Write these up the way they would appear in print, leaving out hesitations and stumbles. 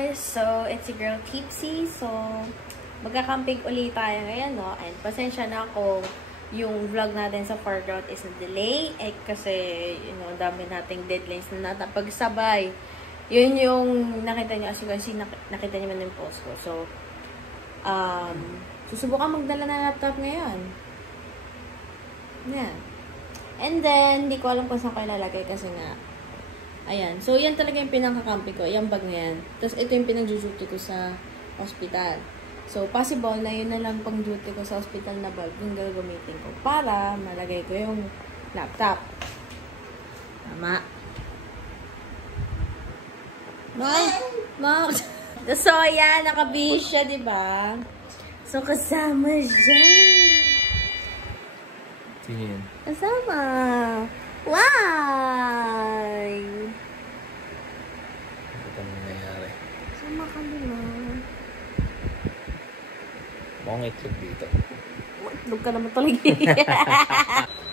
guys! So, it's your girl Tipsy. So, magkakamping ulit tayo ngayon, no? And pasensya na ako, yung vlog natin sa foreground is na-delay. Eh, kasi, you know, dami nating deadlines na natapagsabay. Yun yung nakita nyo, as you can see, nakita nyo man yung post ko. So, susubukan magdala ng laptop ngayon. Yan. And then, hindi ko alam kung saan ko ilalagay kasi nga, ayan. So, yan talaga yung pinakakampi ko. Yung bag na yan. Tapos, ito yung pinag-duty ko sa hospital. So, possible na yun na lang pang duty ko sa hospital na bag yung gagamitin ko para malagay ko yung laptop. Tama. Ma! So, ayan. Nakabihis siya, diba? So, kasama siya. Tingin. Kasama. Why? Ano pa nangyayari? Sama ka nila. Mukhang itlog dito. Itlog ka naman talaga.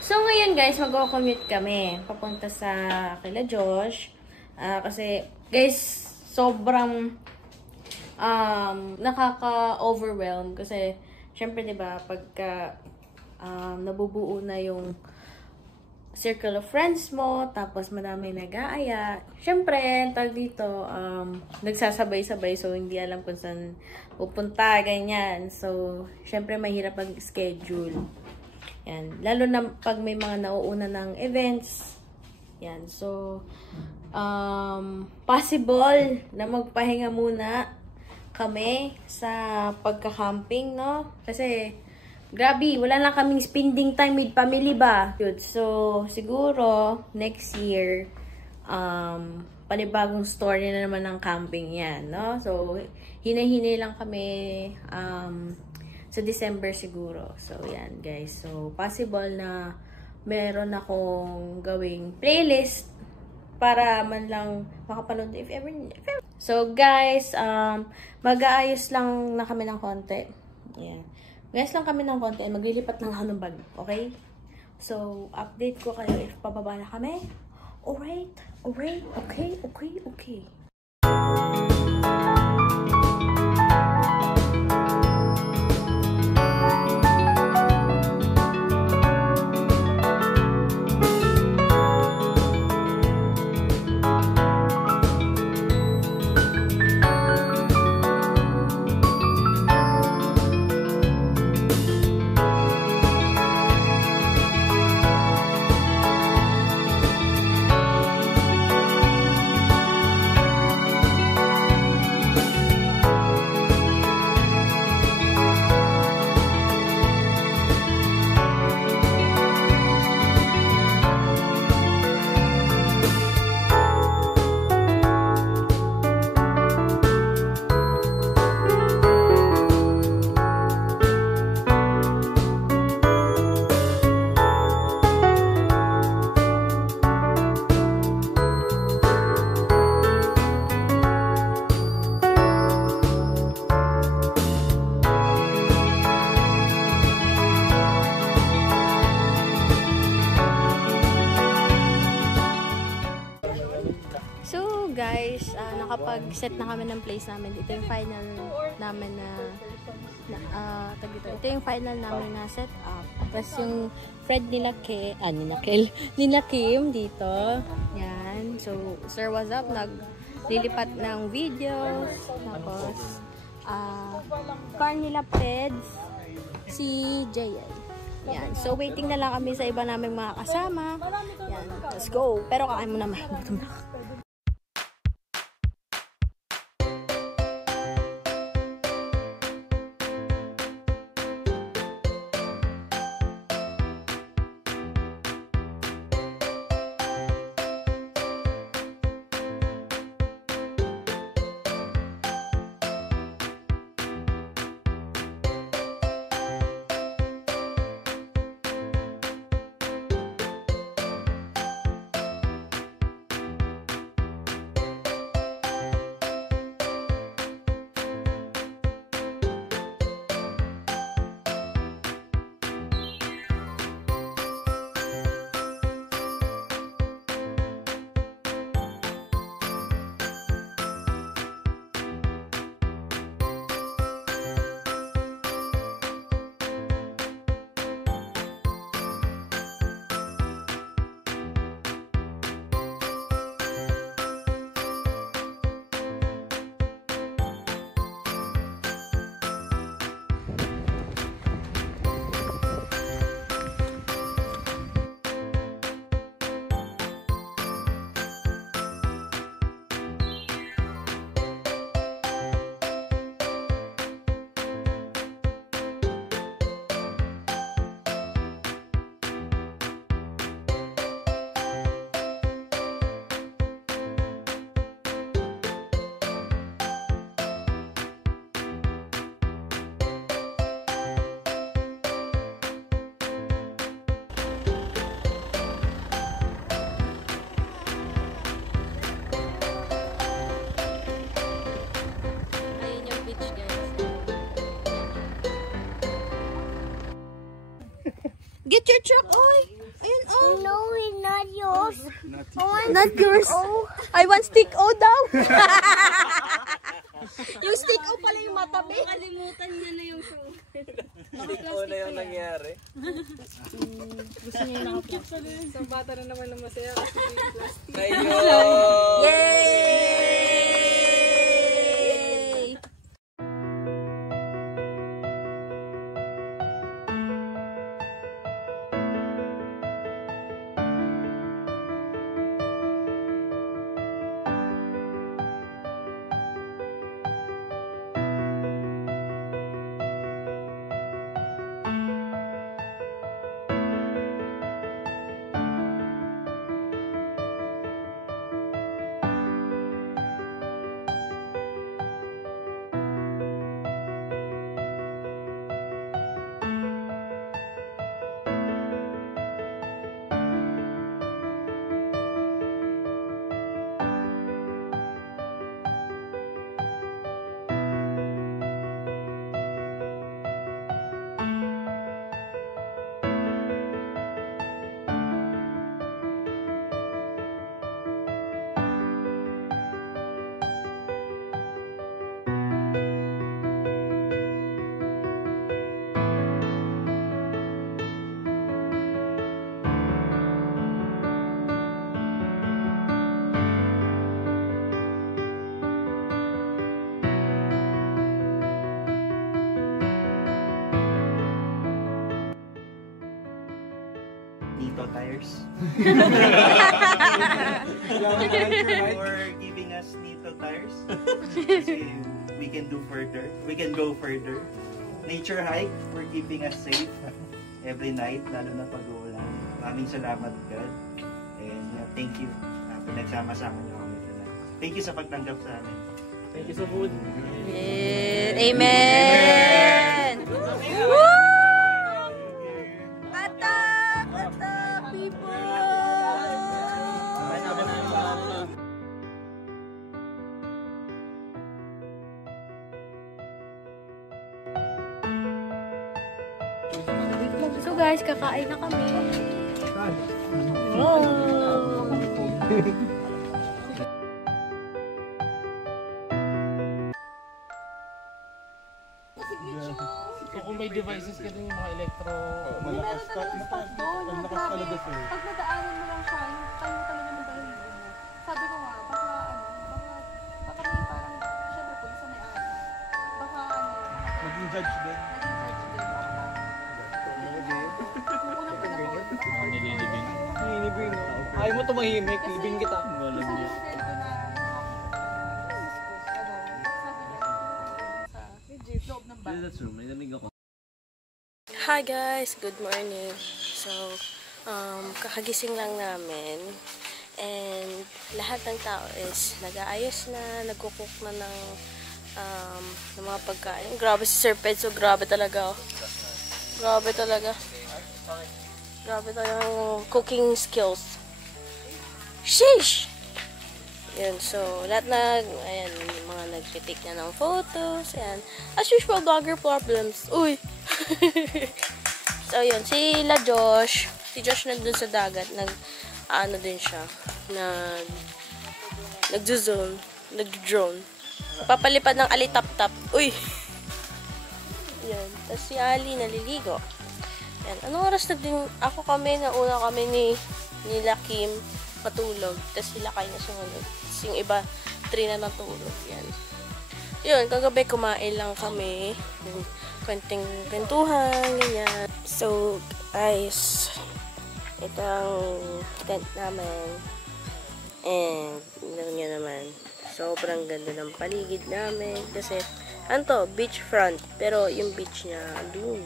So, ngayon guys, mag-commute kami. Papunta sa kila Josh. Kasi, guys, sobrang nakaka-overwhelm. Kasi, syempre, diba, pagka nabubuo na yung circle of friends mo, tapos madami nag-aaya. Siyempre, tag dito, nagsasabay-sabay, so hindi alam kung saan pupunta, ganyan. So, siyempre, mahirap mag-schedule. Yan. Lalo na pag may mga nauuna ng events. Yan. So, possible na magpahinga muna kami sa pagka-camping, no? Kasi, grabe, wala lang kaming spending time with family ba? So, siguro, next year, panibagong story na naman ng camping yan, no? So, hinay-hinay lang kami sa December siguro. So, yan, guys. So, possible na meron akong gawing playlist para man lang makapanood if ever. So, guys, mag-aayos lang na kami ng konti. Yan. Guys lang kami ng konti, maglilipat ng hanong bag, okay? So, update ko kayo if pababa na kami. Alright, okay. Guys, nakapag-set na kami ng place namin. Ito yung final namin ito yung final namin na set up. Tapos yung friend nila Kim dito. Yan. So, Sir was up, naglilipat ng videos. Tapos, car nila Peds, si JL. Yan. So, waiting na lang kami sa iba naming mga kasama. Yan. Let's go. Pero kakain mo naman. Gutom na. picture truck, oy. Ayun, oh. No, it's not yours. Not yours. I want stick O daw. Yung stick O pala yung matabi. Kalimutan niya na yung show. Ikaw na yung nangyari. Gusto niya yung Sa bata na naman na masaya kasi yung plastic. Kayo! Yay! Nito Tires for giving us Nito Tires. Kasi we can do further. We can go further. Nature hike for keeping us safe every night, lalo na pag-uulan. Maraming salamat, God. And thank you. Pinagsama-sama niyo kami tonight. Thank you sa pagtanggap sa amin. Thank you so much. Amen! Woo! Attack! Attack, people! So guys, kakain na kami. Wow! So kung may devices ka din yung mga electro, Meron talagang spot doon. Grabe. Pag nadaanan mo lang siya, yung time mo talaga ng dahil mo. Sabi ko nga, baka may parang, syempre po, isa may ari. Baka maging judge din. naging judge din. Nung unang panahon, Mga nililibing. Hinibing, no? Ayaw mo tumahimik, libing kita. isa yung friend ko na sabi niya, sa loob ng bahay. That's true, may namig ako. Hi guys! Good morning! So, kakagising lang namin and lahat ng tao is nag-aayos na, nagkukook na ng mga pagkain. Grabe si Sir Pedso, grabe talaga. Oh. Grabe talaga. Grabe talaga yung cooking skills. Sheesh! Yun, so, lahat na, ayan, yung mga nagtitik na ng photos, ayan. As usual, vlogger problems. Uy! So, yun, sila Josh. Si Josh nandun sa dagat, ano din siya, nag-drone. Papalipad ng alitap-tap. Uy! Yan, tapos si Ali naliligo. Yan, anong oras na din, nauna kami nila Kim matulog. Tapos sila kayo na sumunod. Tapos yung iba, 3 na natulog. Yan. Yun, kagabi kumain lang kami. Konting kwentuhan, ganyan. So, guys, ito ang tent namin. And, alam nyo naman, sobrang ganda ng paligid namin. Kasi, beach front. Pero, yung beach niya, doon.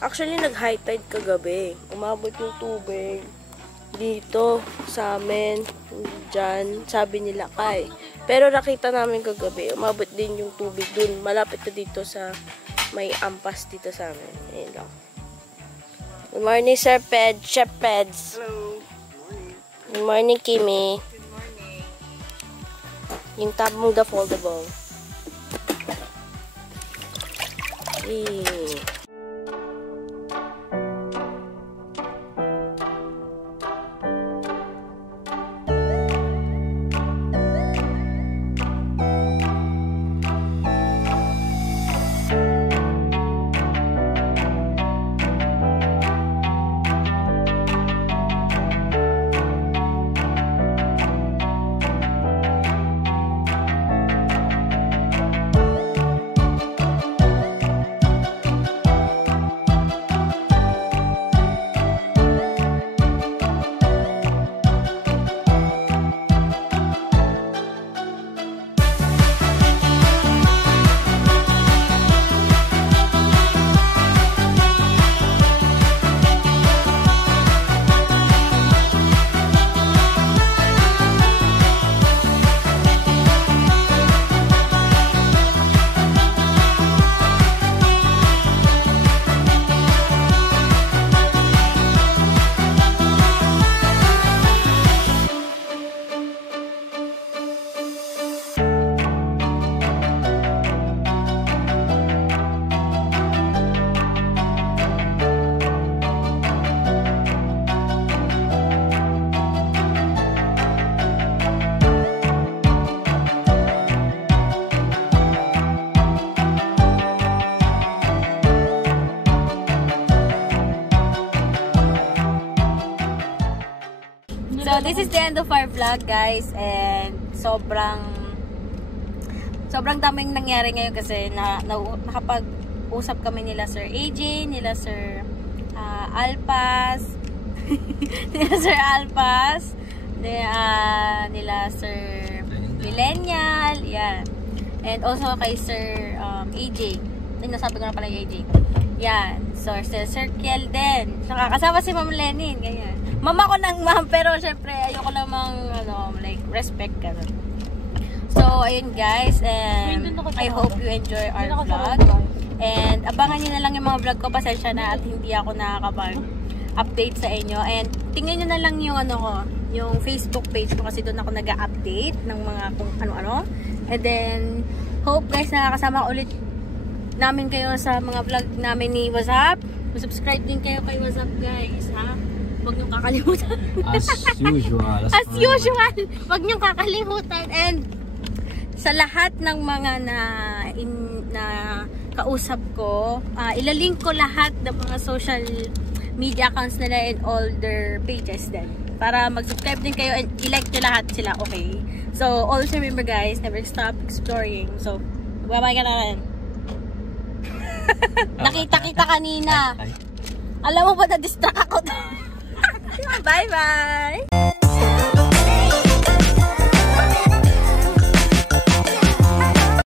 Actually, nag-high tide kagabi. Umabot yung tubig dito sa amin. Diyan, sabi nila kay. Pero nakita namin kagabi, umabot din yung tubig dun. Malapit na dito sa may ampas dito sa amin. Ayun lang. Good morning, Sir Ped. Chef Peds. Hello! Good morning, Kimi. Good morning. Yung tab mong the foldable. So, this is the end of our vlog, guys. And sobrang daming nangyari ngayon kasi nakapag-usap kami nila Sir AJ, nila Sir Alpas, nila Sir Alpas, nila Sir Millennial, yan. And also kay Sir AJ. Nasabi ko na pala yung AJ. Yan. So, Sir Kiel din. Nakakasama si Ma'am Lenin. Ganyan. Mama ko ng ma'am, pero syempre, ayoko namang, like, respect ka. So, ayun guys. And I hope you enjoy our vlog. And abangan nyo na lang yung mga vlog ko. Pasensya na at hindi ako nakakapag-update sa inyo. And tingnan nyo na lang yung yung Facebook page ko kasi doon ako nag-update ng mga kung ano-ano. And then, hope guys nakakasama ulit namin kayo sa mga vlog namin ni WhatsApp. Subscribe din kayo kay WhatsApp guys, ha? Huwag niyong kakalimutan. As usual. As usual. Huwag niyong kakalimutan. And sa lahat ng mga na kausap ko, ilalink ko lahat ng mga social media accounts nila and all their pages din. Para mag-subscribe din kayo and i-like nyo lahat sila, okay? So, always remember guys, never stop exploring. So, bye-bye ka na rin. Nakita kita kanina. Alam mo ba na-distract ako? Bye-bye!